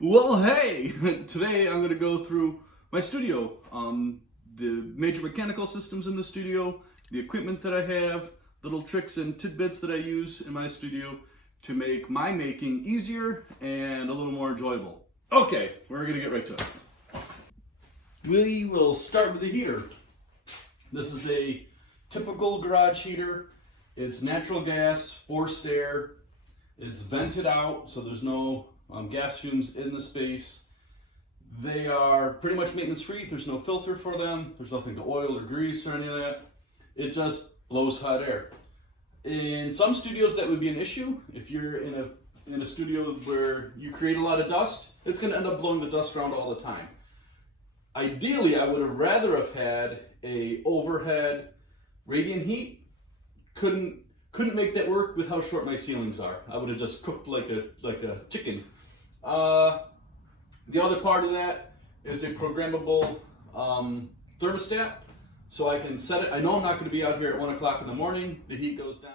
Well, hey! Today I'm going to go through my studio, the major mechanical systems in the studio, the equipment that I have, little tricks and tidbits that I use in my studio to make my making easier and a little more enjoyable. Okay, we're going to get right to it. We will start with the heater. This is a typical garage heater. It's natural gas, forced air. It's vented out, so there's no gas fumes in the space. They are pretty much maintenance free. There's no filter for them. There's nothing to oil or grease or any of that. It just blows hot air. In some studios that would be an issue. If you're in a studio where you create a lot of dust, it's going to end up blowing the dust around all the time. Ideally, I would have rather have had a overhead radiant heat. Couldn't make that work with how short my ceilings are. I would have just cooked like a chicken. The other part of that is a programmable thermostat, so I can set it. I know I'm not going to be out here at 1 o'clock in the morning. The heat goes down.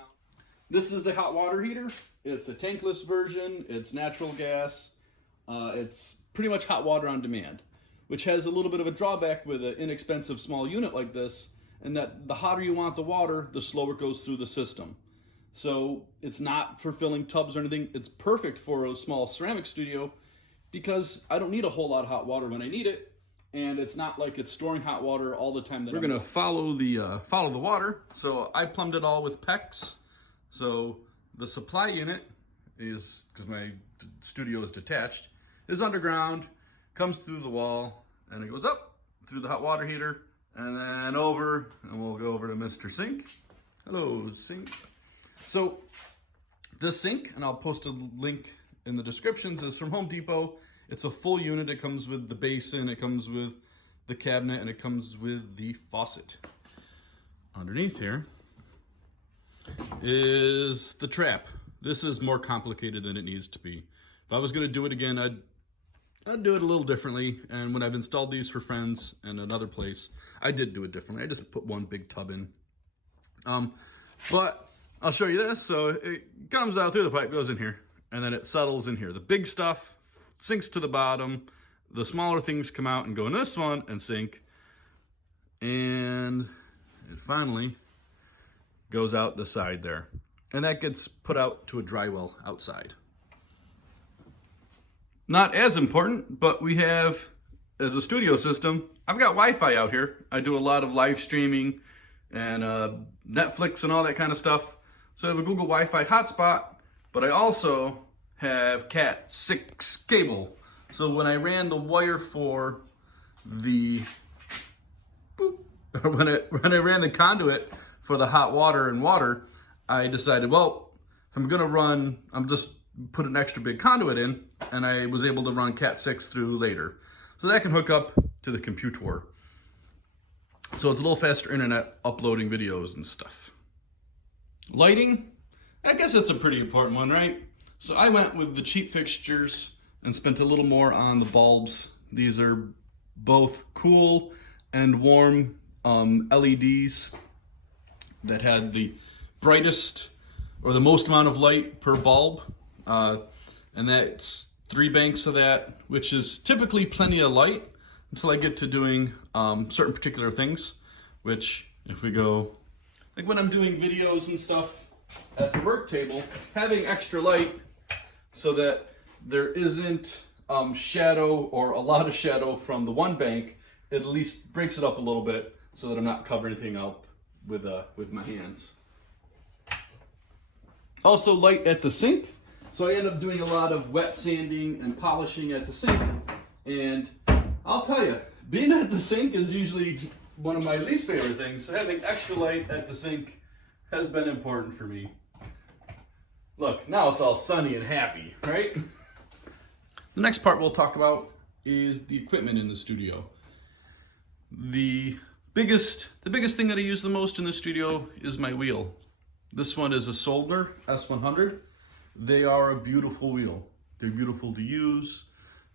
This is the hot water heater. It's a tankless version. It's natural gas. It's pretty much hot water on demand, which has a little bit of a drawback with an inexpensive small unit like this, and that the hotter you want the water, the slower it goes through the system. So it's not for filling tubs or anything. It's perfect for a small ceramic studio because I don't need a whole lot of hot water when I need it, and it's not like it's storing hot water all the time. We're gonna follow the water. So I plumbed it all with PEX. So the supply unit is, because my studio is detached, is underground, comes through the wall, and it goes up through the hot water heater, and then over, and we'll go over to Mr. Sink. Hello, Sink. So this sink, and I'll post a link in the descriptions, is from Home Depot. It's a full unit. It comes with the basin, it comes with the cabinet, and it comes with the faucet. Underneath here is the trap. This is more complicated than it needs to be. If I was going to do it again, I'd do it a little differently. And when I've installed these for friends and another place, I did do it differently. I just put one big tub in. But I'll show you this. So it comes out through the pipe, goes in here, and then it settles in here. The big stuff sinks to the bottom. The smaller things come out and go in this one and sink. And it finally goes out the side there. And that gets put out to a dry well outside. Not as important, but we have, as a studio system, I've got Wi-Fi out here. I do a lot of live streaming and Netflix and all that kind of stuff. So I have a Google Wi-Fi hotspot, but I also have Cat 6 cable. So when I ran the wire for the, when I ran the conduit for the hot water and water, I decided, well, if I'm gonna run, I'm just put an extra big conduit in, and I was able to run Cat 6 through later. So that can hook up to the computer. So it's a little faster internet uploading videos and stuff. Lighting, I guess that's a pretty important one, right? So I went with the cheap fixtures and spent a little more on the bulbs. These are both cool and warm LEDs that had the brightest or the most amount of light per bulb. And that's 3 banks of that, which is typically plenty of light until I get to doing certain particular things, which if we go, like when I'm doing videos and stuff at the work table, having extra light so that there isn't shadow or a lot of shadow from the one bank, it at least breaks it up a little bit so that I'm not covering anything up with my hands. Also light at the sink. So I end up doing a lot of wet sanding and polishing at the sink. And I'll tell you, being at the sink is usually one of my least favorite things. So having extra light at the sink has been important for me. Look, now it's all sunny and happy, right? The next part we'll talk about is the equipment in the studio. The biggest thing that I use the most in the studio is my wheel. This one is a Solder S100. They are a beautiful wheel. They're beautiful to use.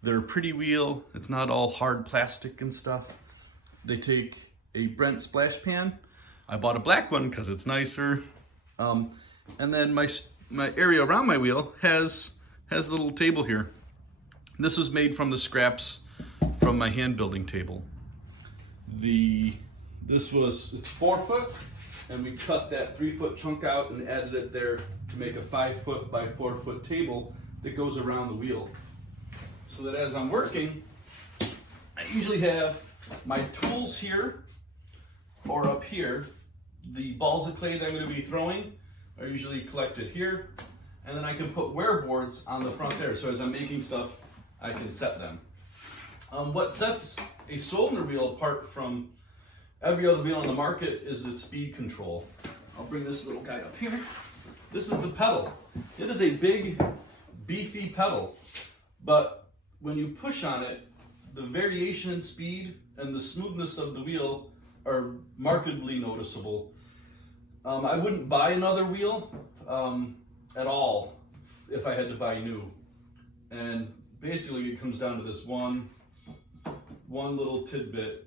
They're a pretty wheel. It's not all hard plastic and stuff. They take a Brent splash pan. I bought a black one because it's nicer. And then my area around my wheel has a little table here This was made from the scraps from my hand building table. It's 4 foot, and we cut that 3 foot chunk out and added it there to make a 5 foot by 4 foot table that goes around the wheel. So that as I'm working, I usually have my tools here or up here. The balls of clay that I'm going to be throwing are usually collected here, and then I can put wear boards on the front there, so as I'm making stuff I can set them. What sets a Soldner wheel apart from every other wheel on the market is its speed control. I'll bring this little guy up here. This is the pedal. It is a big, beefy pedal, but when you push on it, the variation in speed and the smoothness of the wheel are markedly noticeable. I wouldn't buy another wheel at all if I had to buy new. And basically it comes down to this one little tidbit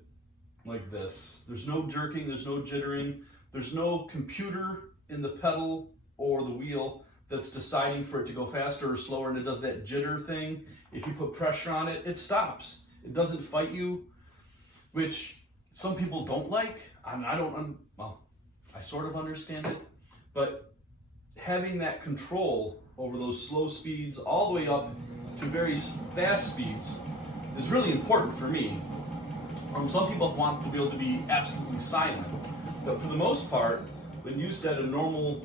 like this. There's no jerking, there's no jittering, there's no computer in the pedal or the wheel that's deciding for it to go faster or slower, and it does that jitter thing. If you put pressure on it, it stops. It doesn't fight you, which some people don't like. I sort of understand it, but having that control over those slow speeds all the way up to very fast speeds is really important for me. Some people want the wheel to be absolutely silent, but for the most part, when used at a normal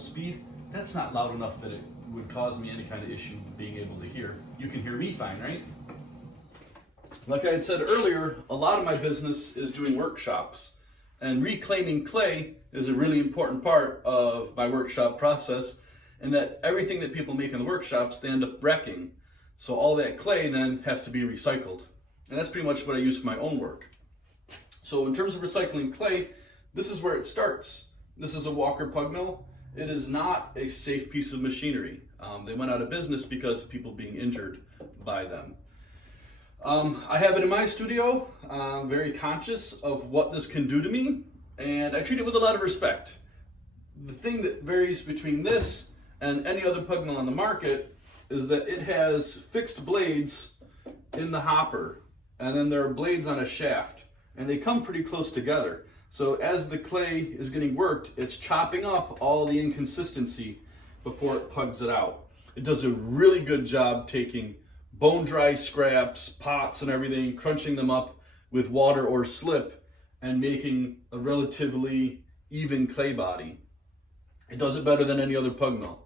speed, that's not loud enough that it would cause me any kind of issue being able to hear. You can hear me fine, right? Like I had said earlier, a lot of my business is doing workshops, and reclaiming clay is a really important part of my workshop process, and that everything that people make in the workshops, they end up wrecking. So all that clay then has to be recycled. And that's pretty much what I use for my own work. So in terms of recycling clay, this is where it starts. This is a Walker Pug Mill. It is not a safe piece of machinery. They went out of business because of people being injured by them. I have it in my studio. I'm very conscious of what this can do to me, and I treat it with a lot of respect. The thing that varies between this and any other pug mill on the market is that it has fixed blades in the hopper, and then there are blades on a shaft, and they come pretty close together. So as the clay is getting worked, it's chopping up all the inconsistency before it pugs it out. It does a really good job taking bone dry scraps, pots and everything, crunching them up with water or slip and making a relatively even clay body. It does it better than any other pug mill,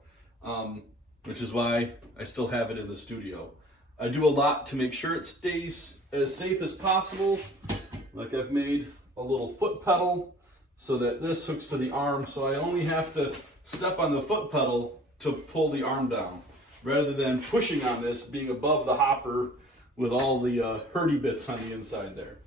which is why I still have it in the studio. I do a lot to make sure it stays as safe as possible. Like I've made a little foot pedal so that this hooks to the arm, so I only have to step on the foot pedal to pull the arm down, rather than pushing on this, being above the hopper with all the hurdy bits on the inside there.